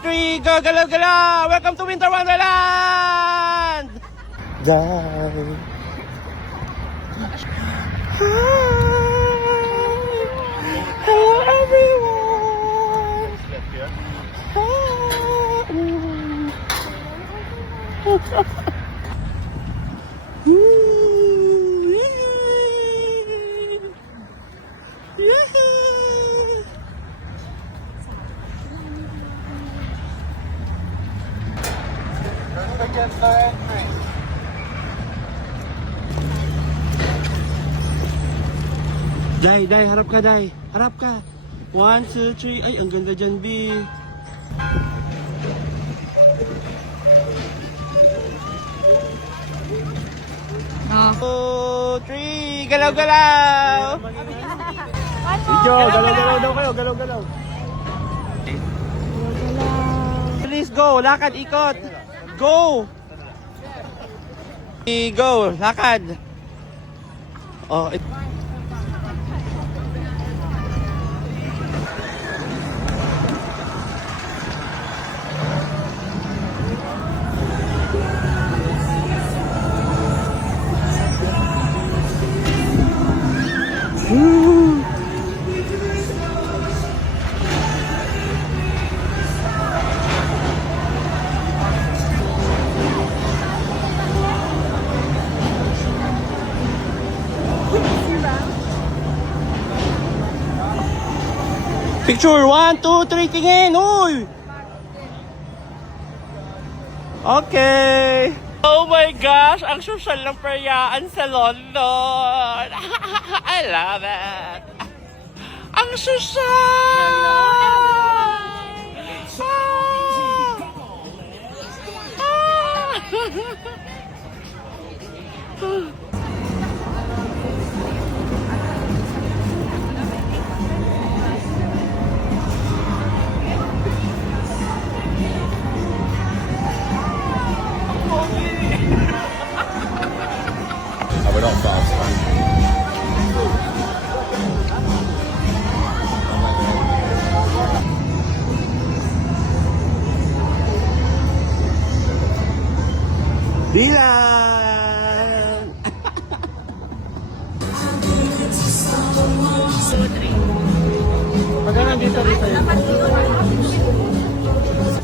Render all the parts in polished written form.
three, go, galaw, galaw! Welcome to Winter Wonderland! Die. Hello, everyone! Day, Day, harap ka, Day. Harap ka. 1, 2, 3. Ay, ang ganda dyan, B. Oh. 2, 3. Galaw, galaw. Yo, galaw-galaw daw kayo, galaw-galaw. Please go, lakad, ikot. Go. Go, lakad. Oh, picture, 1, 2, 3, tingin, uy! Okay. Oh my gosh, ang social ng perayaan sa London. I love it. Ang social! We're not fast, man. Dylan! Pagka nandito rito yun.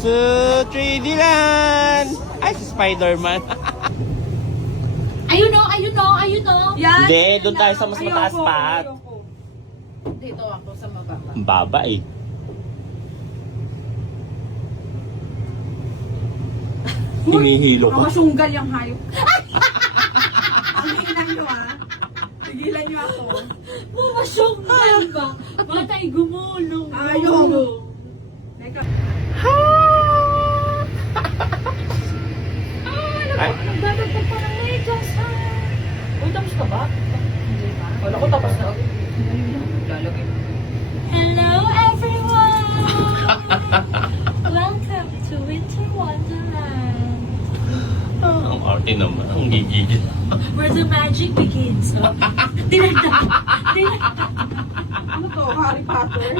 2, 3, Dylan! Ay, si Spider-Man. Ayun o, ayun o, ayun o. Yan. Hindi, doon tayo sa mas mataas pa. Dito ako sa mababa. Ang baba eh. Hinihilo ko. Masunggal yung hayop. Ang hinan nyo ah. Tigilan nyo ako. Masunggal ba? Matay gumulong. Ayaw. Neka. Ay. Nagdadagdag pa ng medyas ha. Uy, tapos ka ba? Hindi ba? Wala ko tapos na. Lalagay. Hello everyone! Welcome to Winter Wonderland. Ang arte naman, ang gigigil. Where the magic begins. Dinagdag. Ano to? Harry Potter?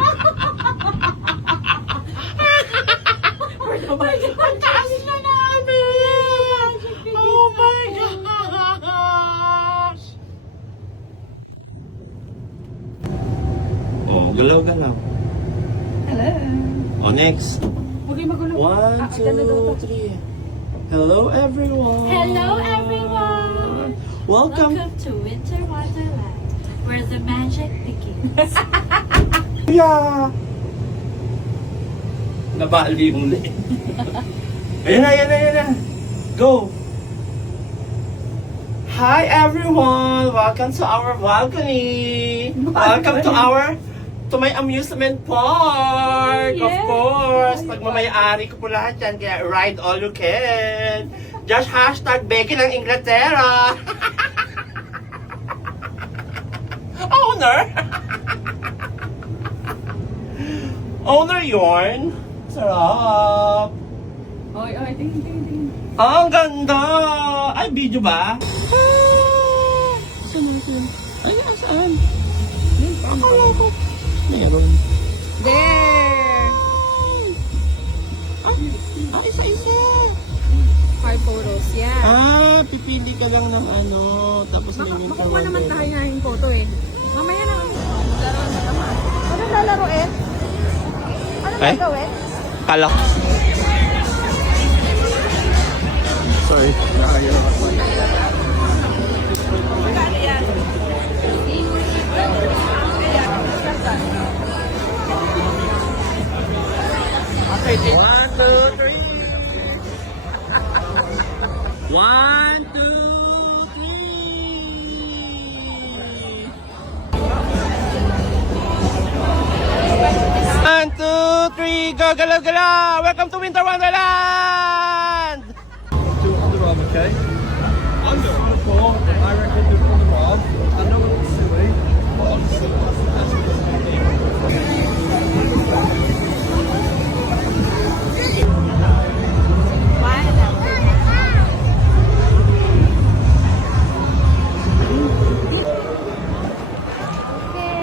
Where the magic begins na namin! Oh my gosh! Oh, galaw-galaw. Hello. Oh, next. Huwag kayo magulo. 1, 2, 3. Hello everyone! Hello everyone! Welcome! to Winter Wonderland, where the magic begins. Yeah! Nabali yung leg. Ayan na, ayan na, ayan na. Go! Hi everyone! Welcome to our balcony! Welcome to my amusement park! Of Yes. course! Pagmamayari ko po lahat yan, kaya ride all you can! Just hashtag Becky ng Inglaterra! Owner! Owner yarn! Sarap! Oy, oy, ding, ding, ding. Ang ganda! Ay, video ba? Saan natin? Ay, saan? Akala ko. Meron. There! Ah, isa-isa. Hard photos, yeah. Ah, pipili ka lang ng ano, tapos Makukuha naman tayo na yung photo eh. Mamaya na. Anong lalaroin? Anong Eh? gagawin? Kala ko. Sorry. Okay, 1, 2, 3. 1, 2, 3. 1, 2, 3, go, galaw, galaw! Welcome to Winter Wonderland! Do underarm, okay? Under. Four, I reckon do underarm. I know it's silly, but honestly, that's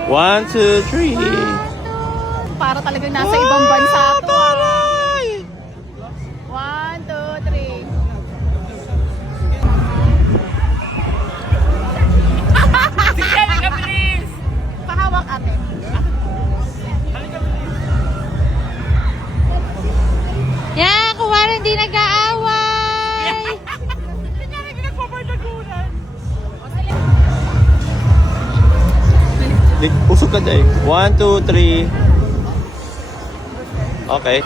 One, two, three. Para talagang nasa ibang bansa to. Taray! 1, 2, 3. Sige, halika bilis! Pahawak ate. Yan, kuwari hindi nag-aaway. Usog ka dahil. 1, 2, 3. Okay.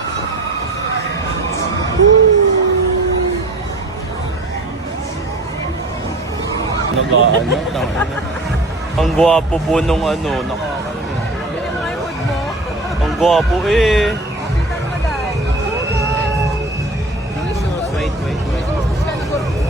Nag-ano? Ang gwapo po nung ano. Ang gwapo eh. Wait, wait, wait.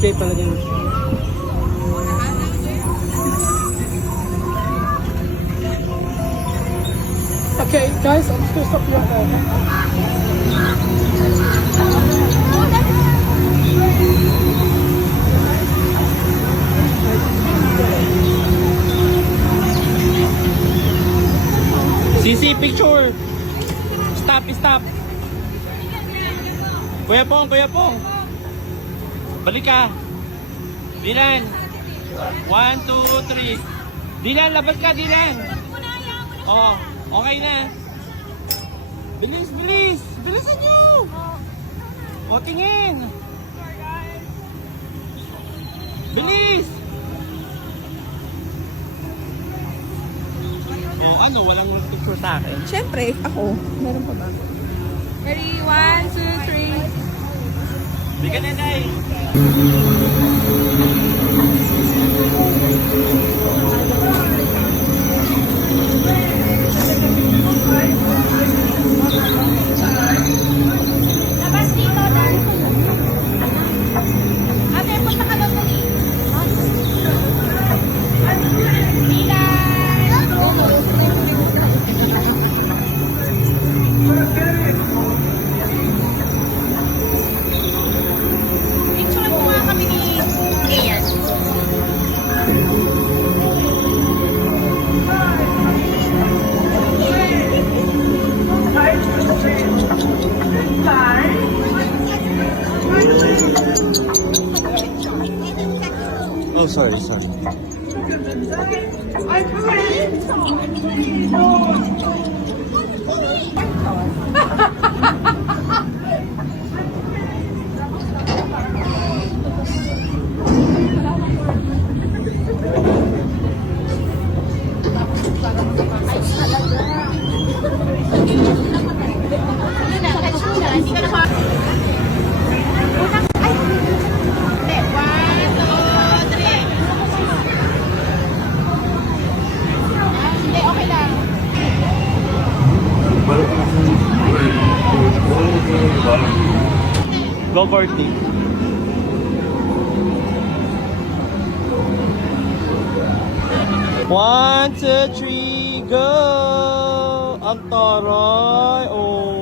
Okay, palagay mo. Okay, guys, I'm just going to stop you right there. Sisi, picture! Stop, stop! Kuya Pong, Kuya Pong! Balik ka! Dylan! 1, 2, 3. Dylan, labas ka, Dylan! Oo, okay na. Bilis, bilis! Bilisan nyo! O, tingin! Bilis! O, ano, walang picture sa akin. Siyempre, ako. Meron pa ba? Ready? 1, 2, 3. Bigyan na, Day! Labas dito, Dan. Ate, punta ka doon dali. Picture mo nga kami ni Kian. Oh, sorry, sorry. Hindi ka na Go, Courtney. One, two, three, go! Ang taray! Oh.